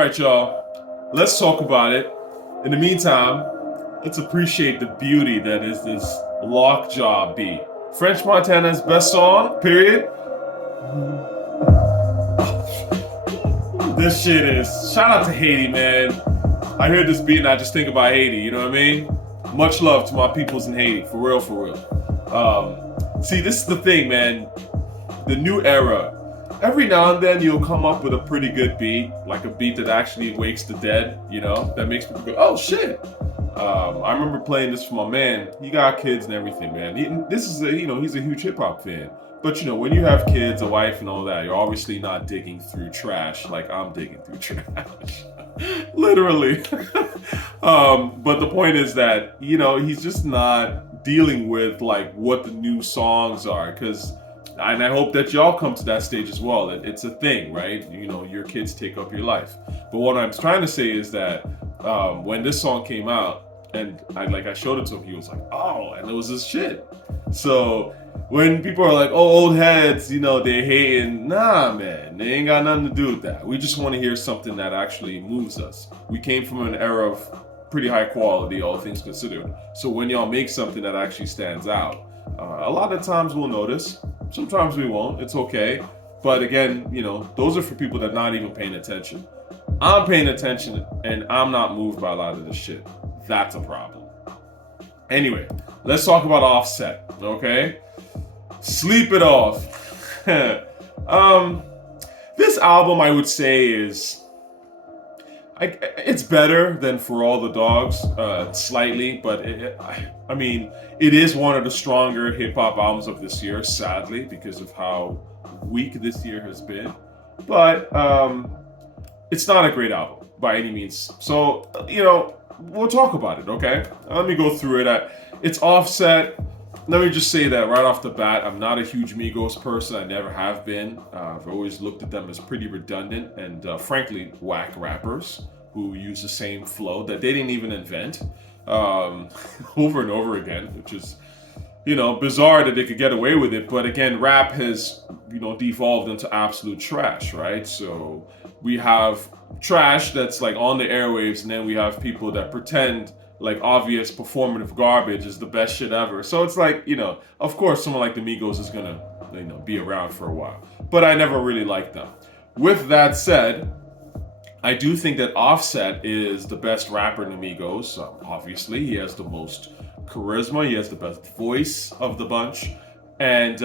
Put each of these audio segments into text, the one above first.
right, y'all. Let's talk about it. In the meantime, let's appreciate the beauty that is this Lockjaw beat. French Montana's best song, period. This shit is. Shout out to Haiti, man. I hear this beat and I just think about Haiti, you know what I mean? Much love to my peoples in Haiti, for real, for real. See, this is the thing, man. The new era. Every now and then you'll come up with a pretty good beat, like a beat that actually wakes the dead, you know, that makes people go, oh shit. I remember playing this for my man. He got kids and everything, man. This is he's a huge hip hop fan. But when you have kids, a wife, and all that, you're obviously not digging through trash like I'm digging through trash, literally. But the point is that he's just not dealing with like what the new songs are, and I hope that y'all come to that stage as well. It's a thing, right? Your kids take up your life. But what I'm trying to say is that when this song came out, and I showed it to him, he was like, oh, and it was this shit. So when people are like, oh, Oldheads, they hating. Nah, man, they ain't got nothing to do with that. We just want to hear something that actually moves us. We came from an era of pretty high quality, all things considered. So when y'all make something that actually stands out, a lot of times we'll notice. Sometimes we won't. It's okay. But again, those are for people that are not even paying attention. I'm paying attention and I'm not moved by a lot of this shit. That's a problem. Anyway, let's talk about Offset, okay? Sleep It Off. This album, I would say, is it's better than For All the Dogs, slightly, but it is one of the stronger hip hop albums of this year, sadly, because of how weak this year has been. But it's not a great album by any means. So, we'll talk about it, okay? Let me go through it. It's Offset. Let me just say that right off the bat, I'm not a huge Migos person. I never have been. I've always looked at them as pretty redundant and, frankly, whack rappers who use the same flow that they didn't even invent over and over again, which is, bizarre that they could get away with it. But again, rap has, devolved into absolute trash, right? So we have trash that's like on the airwaves, and then we have people that pretend like obvious performative garbage is the best shit ever. So it's like, of course someone like the Migos is gonna, be around for a while. But I never really liked them. With that said, I do think that Offset is the best rapper in the Migos. Obviously, he has the most charisma. He has the best voice of the bunch. And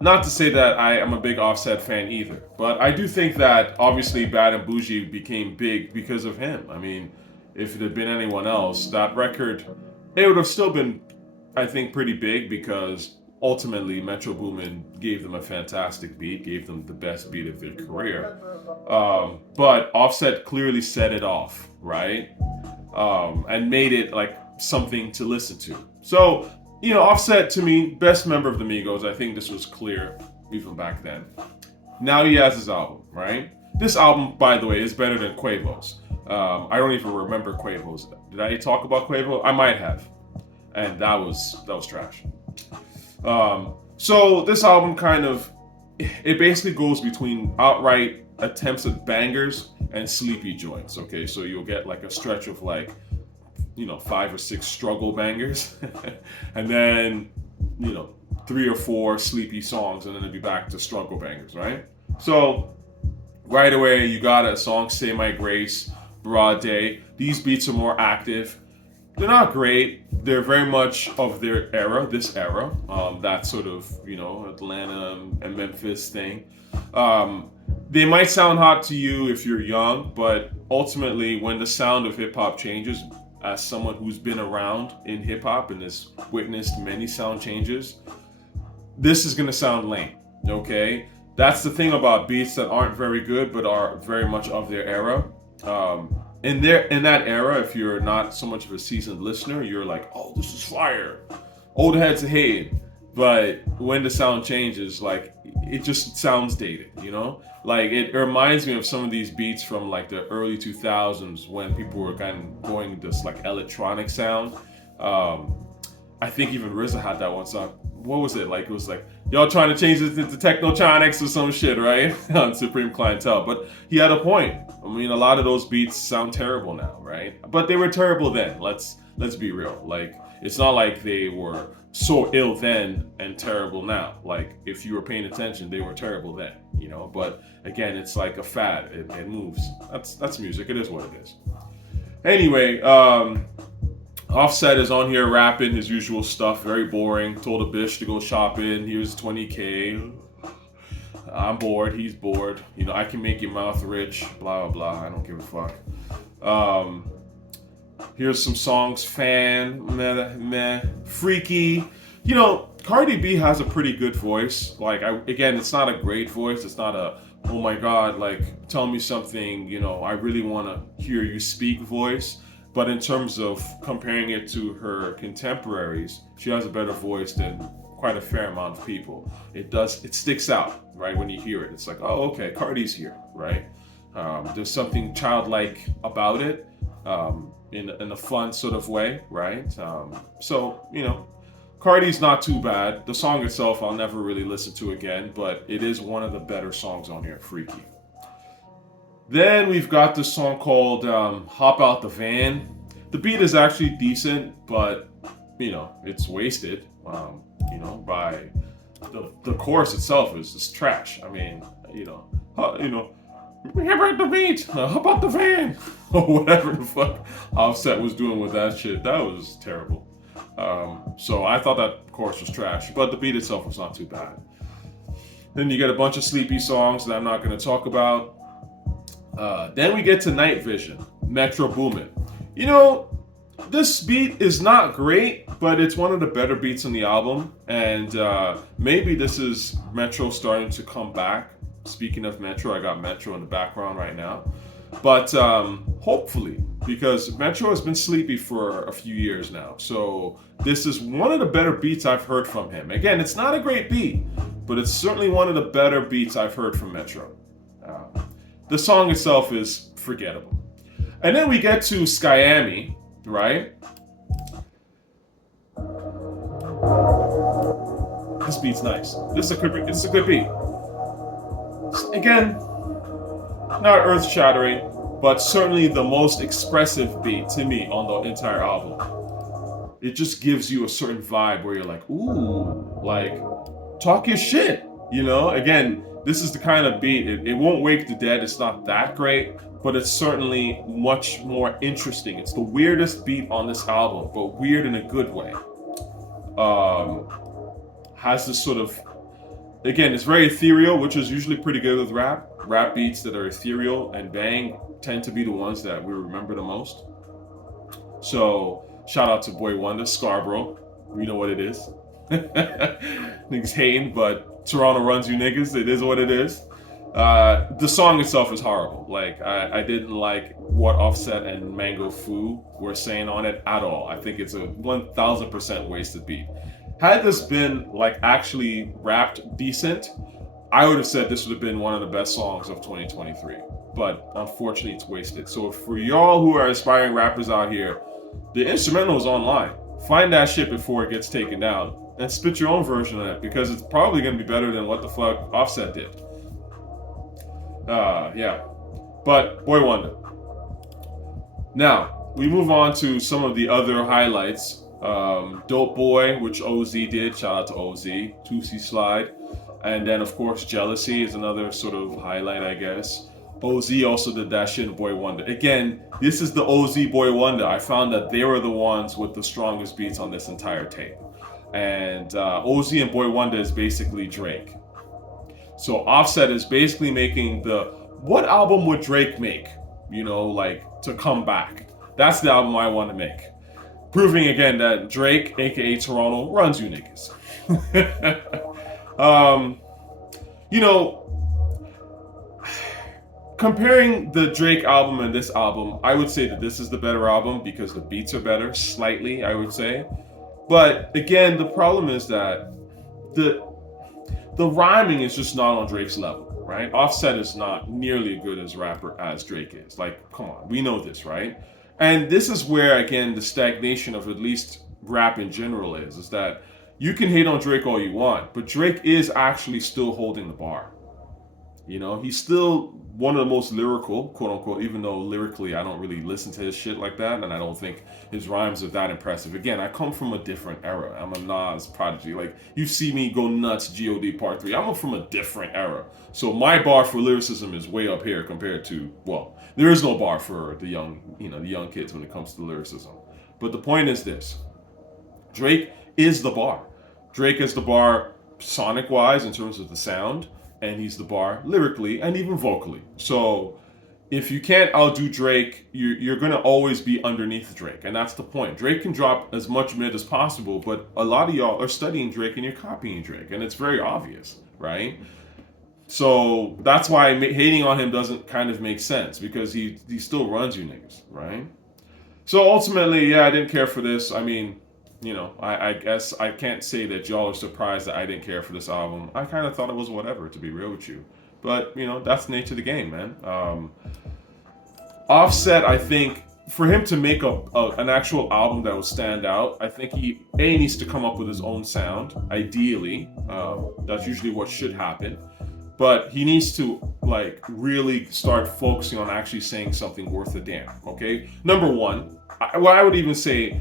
not to say that I am a big Offset fan either. But I do think that, obviously, Bad and Boujee became big because of him. If it had been anyone else, that record, it would have still been, I think, pretty big because ultimately Metro Boomin gave them a fantastic beat, gave them the best beat of their career. But Offset clearly set it off, right? And made it like something to listen to. So, Offset to me, best member of the Migos. I think this was clear even back then. Now he has his album, right? This album, by the way, is better than Quavo's. I don't even remember Quavo's. Did I talk about Quavo? I might have. And that was trash. So this album it basically goes between outright attempts at bangers and sleepy joints, okay? So you'll get like a stretch of 5 or 6 struggle bangers and then, 3 or 4 sleepy songs, and then it'll be back to struggle bangers, right? So right away, you got a song, Say My Grace, Broad Day. These beats are more active. They're not great. They're very much of their era, this era, that sort of, Atlanta and Memphis thing. They might sound hot to you if you're young, but ultimately when the sound of hip hop changes, as someone who's been around in hip hop and has witnessed many sound changes, this is gonna sound lame, okay? That's the thing about beats that aren't very good, but are very much of their era. In that era, if you're not so much of a seasoned listener, you're like, oh, this is fire. Oldheads hate. But when the sound changes, it just sounds dated, It reminds me of some of these beats from the early 2000s when people were kind of going this electronic sound. I think even RZA had that one song. What was it? It was y'all trying to change it to technotronics or some shit, right? On Supreme Clientele. But he had a point. I mean, a lot of those beats sound terrible now, right? But they were terrible then. Let's be real. Like, it's not like they were so ill then and terrible now. Like, if you were paying attention, they were terrible then, you know. But again, it's like a fad. It moves. That's music. It is what it is. Anyway, Offset is on here rapping his usual stuff. Very boring. Told a bitch to go shopping. Here's 20K. I'm bored. He's bored. You know, I can make your mouth rich. Blah, blah, blah. I don't give a fuck. Here's some songs. Fan. Meh, meh. Freaky. You know, Cardi B has a pretty good voice. Like, again, it's not a great voice. It's not a, oh my God, like, tell me something, you know, I really want to hear you speak voice. But in terms of comparing it to her contemporaries, she has a better voice than quite a fair amount of people. It sticks out, right? When you hear it, it's like, oh, okay, Cardi's here, right? There's something childlike about it, in a fun sort of way, right? So, you know, Cardi's not too bad. The song itself, I'll never really listen to again, but it is one of the better songs on here, Freaky. Then we've got this song called Hop Out the Van. The beat is actually decent, but, you know, it's wasted, you know, by the chorus itself is just trash. I mean, you know, how about the beat? How about the van? Or whatever the fuck Offset was doing with that shit. That was terrible. So I thought that chorus was trash, but the beat itself was not too bad. Then you get a bunch of sleepy songs that I'm not going to talk about. Then we get to Night Vision, Metro Boomin. You know, this beat is not great, but it's one of the better beats on the album. And maybe this is Metro starting to come back. Speaking of Metro, I got Metro in the background right now. But hopefully, because Metro has been sleepy for a few years now. So this is one of the better beats I've heard from him. Again, it's not a great beat, but it's certainly one of the better beats I've heard from Metro. The song itself is forgettable. And then we get to Skyami, right? This beat's nice. This is a good beat. Again, not earth-shattering, but certainly the most expressive beat to me on the entire album. It just gives you a certain vibe where you're like, ooh, like, talk your shit, you know? Again, this is the kind of beat, it won't wake the dead. It's not that great, but it's certainly much more interesting. It's the weirdest beat on this album, but weird in a good way. Has this sort of, again, it's very ethereal, which is usually pretty good with rap. Rap beats that are ethereal and bang tend to be the ones that we remember the most. So, shout out to Boy Wonder, Scarborough. We know what it is. Niggas hating, but Toronto runs you niggas. It is what it is. The song itself is horrible. Like, I didn't like what Offset and Mango Fu were saying on it at all. I think it's a 1000% wasted beat. Had this been like actually rapped decent, I would have said this would have been one of the best songs of 2023. But unfortunately, it's wasted. So for y'all who are aspiring rappers out here, the instrumental is online. Find that shit before it gets taken down and spit your own version of it, because it's probably going to be better than what the fuck Offset did. Yeah. But Boy Wonder. Now, we move on to some of the other highlights. Dope Boy, which OZ did. Shout out to OZ. 2C Slide. And then, of course, Jealousy is another sort of highlight, I guess. OZ also did that shit in Boy Wonder. Again, this is the OZ Boy Wonder. I found that they were the ones with the strongest beats on this entire tape. And OZ and Boy Wonder is basically Drake. So Offset is basically making what album would Drake make? You know, like, to come back. That's the album I want to make. Proving again that Drake, aka Toronto, runs you niggas. You know, comparing the Drake album and this album, I would say that this is the better album because the beats are better, slightly, I would say. But again, the problem is that the rhyming is just not on Drake's level, right? Offset is not nearly as good as rapper as Drake is. Like, come on, we know this, right? And this is where, again, the stagnation of at least rap in general is that you can hate on Drake all you want, but Drake is actually still holding the bar. You know, he's still one of the most lyrical, quote unquote, even though lyrically I don't really listen to his shit like that, and I don't think his rhymes are that impressive. Again, I come from a different era. I'm a Nas prodigy. Like, you see me go nuts, God Part 3. I'm from a different era. So my bar for lyricism is way up here compared to, well, there is no bar for the young, the young kids when it comes to lyricism. But the point is this: Drake is the bar. Drake is the bar sonic wise in terms of the sound, and he's the bar lyrically and even vocally. So if you can't outdo Drake, you're going to always be underneath Drake. And that's the point. Drake can drop as much mid as possible, but a lot of y'all are studying Drake and you're copying Drake. And it's very obvious, right? So that's why hating on him doesn't kind of make sense, because he still runs you niggas, right? So ultimately, yeah, I didn't care for this. I mean, I guess I can't say that y'all are surprised that I didn't care for this album. I kind of thought it was whatever, to be real with you. But, that's the nature of the game, man. Offset, I think, for him to make an actual album that would stand out, I think he needs to come up with his own sound, ideally. That's usually what should happen. But he needs to, really start focusing on actually saying something worth a damn, okay? Number one, I would even say,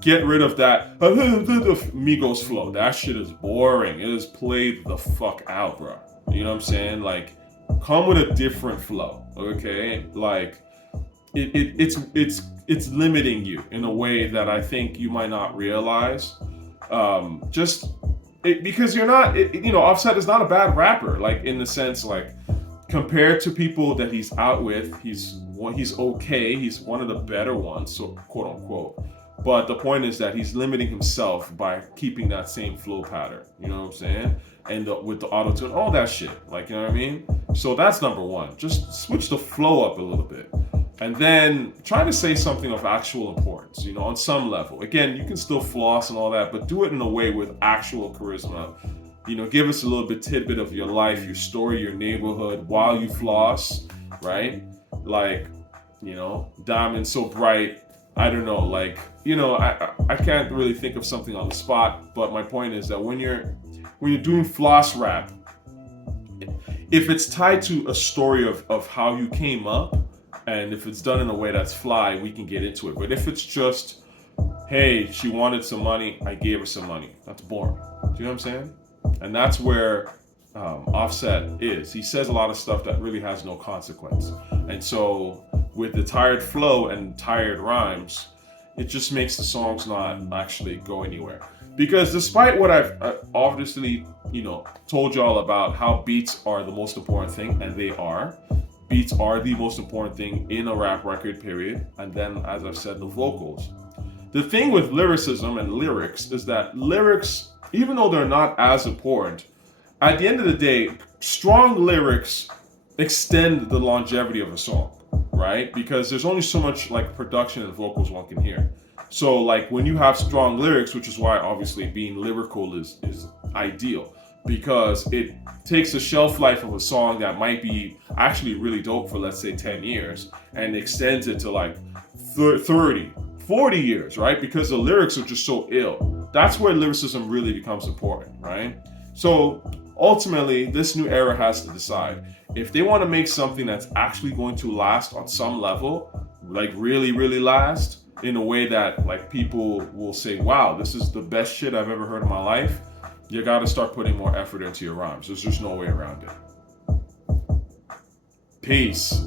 get rid of that Migos flow. That shit is boring. It is played the fuck out, bro. You know what I'm saying? Come with a different flow, okay? It's limiting you in a way that I think you might not realize. Because you're not, Offset is not a bad rapper, in the sense, compared to people that he's out with, he's okay. He's one of the better ones, so quote unquote. But the point is that he's limiting himself by keeping that same flow pattern. You know what I'm saying? And with the auto-tune, all that shit. You know what I mean? So that's number one. Just switch the flow up a little bit. And then try to say something of actual importance, on some level. Again, you can still floss and all that, but do it in a way with actual charisma. Give us a little bit tidbit of your life, your story, your neighborhood while you floss, right? Diamond so bright. I don't know, I can't really think of something on the spot, but my point is that when you're doing floss rap, if it's tied to a story of how you came up, and if it's done in a way that's fly, we can get into it. But if it's just, hey, she wanted some money, I gave her some money, that's boring. Do you know what I'm saying? And that's where Offset is. He says a lot of stuff that really has no consequence. And so with the tired flow and tired rhymes, it just makes the songs not actually go anywhere. Because despite what I've obviously, told y'all about how beats are the most important thing, and they are. Beats are the most important thing in a rap record, period. And then, as I've said, the vocals. The thing with lyricism and lyrics is that lyrics, even though they're not as important, at the end of the day, strong lyrics extend the longevity of a song, right? Because there's only so much production and vocals one can hear. So when you have strong lyrics, which is why obviously being lyrical is ideal, because it takes the shelf life of a song that might be actually really dope for, let's say, 10 years and extends it to 30, 40 years, right? Because the lyrics are just so ill. That's where lyricism really becomes important, right? So ultimately, this new era has to decide if they want to make something that's actually going to last on some level, really, really last, in a way that people will say, wow, this is the best shit I've ever heard in my life. You got to start putting more effort into your rhymes. There's just no way around it. Peace.